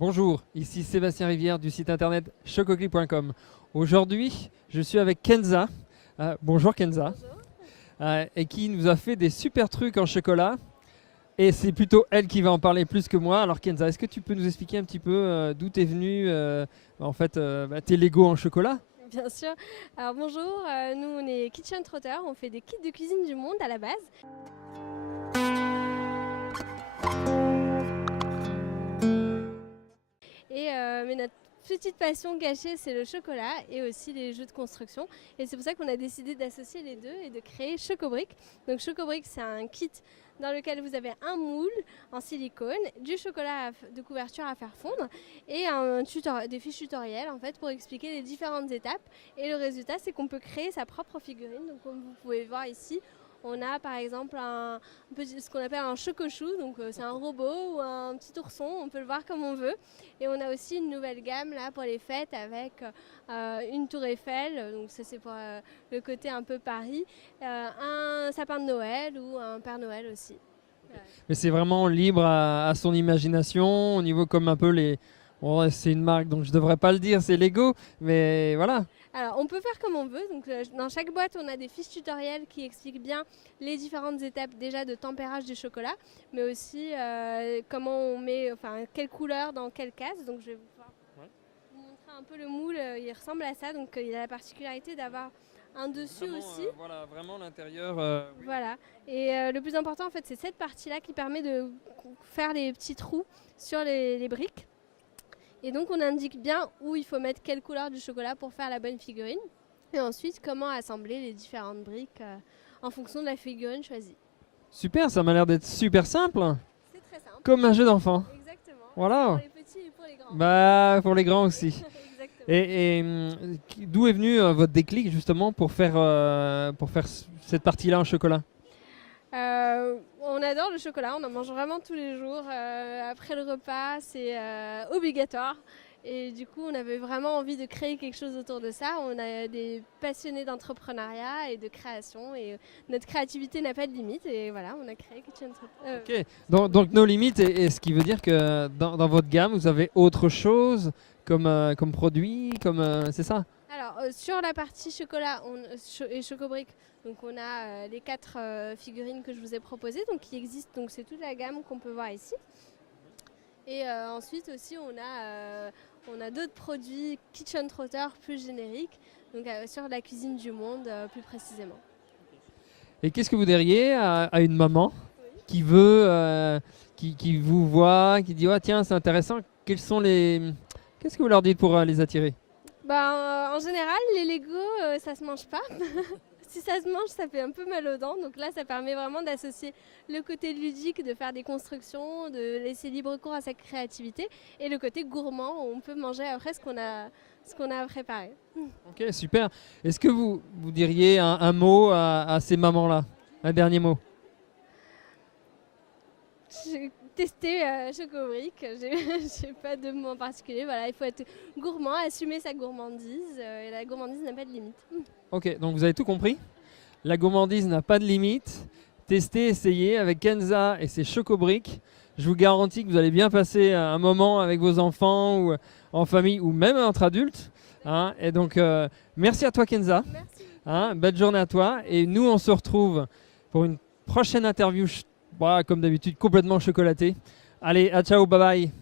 Bonjour, ici Sébastien Rivière du site internet chococlip.com. Aujourd'hui, je suis avec Kenza. Bonjour Kenza. Et qui nous a fait des super trucs en chocolat. Et c'est plutôt elle qui va en parler plus que moi. Alors Kenza, est-ce que tu peux nous expliquer un petit peu d'où t'es venu tes Lego en chocolat? Bien sûr. Alors bonjour, nous on est Kitchen Trotter, on fait des kits de cuisine du monde à la base. Mais notre petite passion cachée, c'est le chocolat et aussi les jeux de construction. Et c'est pour ça qu'on a décidé d'associer les deux et de créer Chocobrick. Donc Chocobrick, c'est un kit dans lequel vous avez un moule en silicone, du chocolat de couverture à faire fondre et des fiches tutoriels en fait pour expliquer les différentes étapes. Et le résultat, c'est qu'on peut créer sa propre figurine. Donc comme vous pouvez voir ici, on a par exemple ce qu'on appelle un chocochou, donc c'est un robot ou un petit ourson, on peut le voir comme on veut. Et on a aussi une nouvelle gamme là pour les fêtes avec une tour Eiffel, donc ça c'est pour le côté un peu Paris, un sapin de Noël ou un Père Noël aussi. Mais c'est vraiment libre à son imagination, au niveau comme un peu les... Bon, c'est une marque, donc je devrais pas le dire, c'est Lego, mais voilà. Alors, on peut faire comme on veut. Donc, dans chaque boîte, on a des fiches tutoriels qui expliquent bien les différentes étapes déjà de tempérage du chocolat, mais aussi comment on met, enfin, quelle couleur dans quelle case. Donc, je vais vous montrer un peu le moule. Il ressemble à ça. Donc, il a la particularité d'avoir un dessus Vraiment, aussi. voilà, vraiment l'intérieur. Oui. Voilà. Et le plus important, en fait, c'est cette partie-là qui permet de faire les petits trous sur les briques. Et donc on indique bien où il faut mettre quelle couleur du chocolat pour faire la bonne figurine. Et ensuite comment assembler les différentes briques en fonction de la figurine choisie. Super, ça m'a l'air d'être super simple, C'est très simple. comme un jeu d'enfant. Exactement. Voilà. Pour les petits et pour les grands. Bah, pour les grands aussi. Exactement. Et d'où est venu votre déclic justement pour faire cette partie-là en chocolat? On adore le chocolat, on en mange vraiment tous les jours. Après le repas, c'est obligatoire. Et du coup, on avait vraiment envie de créer quelque chose autour de ça. On a des passionnés d'entrepreneuriat et de création. Et notre créativité n'a pas de limite. Et voilà, on a créé Kitchen Trotter. Ok, donc nos limites, et ce qui veut dire que dans votre gamme, vous avez autre chose comme produit, c'est ça? Alors, sur la partie chocolat et Chocobrick, donc on a les 4 figurines que je vous ai proposées, donc qui existent. Donc c'est toute la gamme qu'on peut voir ici. Et ensuite aussi, on a d'autres produits Kitchen Trotter plus génériques, donc sur la cuisine du monde plus précisément. Et qu'est-ce que vous diriez à une maman qui veut, qui vous voit, qui dit, oh, tiens, c'est intéressant, qu'est-ce que vous leur dites pour les attirer? En général, les Lego, ça se mange pas. Si ça se mange, ça fait un peu mal aux dents. Donc là, ça permet vraiment d'associer le côté ludique, de faire des constructions, de laisser libre cours à sa créativité, et le côté gourmand, où on peut manger après ce qu'on a préparé. Ok, super. Est-ce que vous diriez un mot à ces mamans-là? Un dernier mot? J'ai testé Chocobrick, j'ai pas de mot en particulier. Voilà, il faut être gourmand, assumer sa gourmandise, et la gourmandise n'a pas de limite. Ok, donc vous avez tout compris. La gourmandise n'a pas de limite. Testez, essayez avec Kenza et ses Chocobrick. Je vous garantis que vous allez bien passer un moment avec vos enfants ou en famille ou même entre adultes. Hein. Et donc, merci à toi Kenza. Merci. Hein, belle journée à toi. Et nous, on se retrouve pour une prochaine interview, comme d'habitude, complètement chocolatée. Allez, à ciao, bye bye.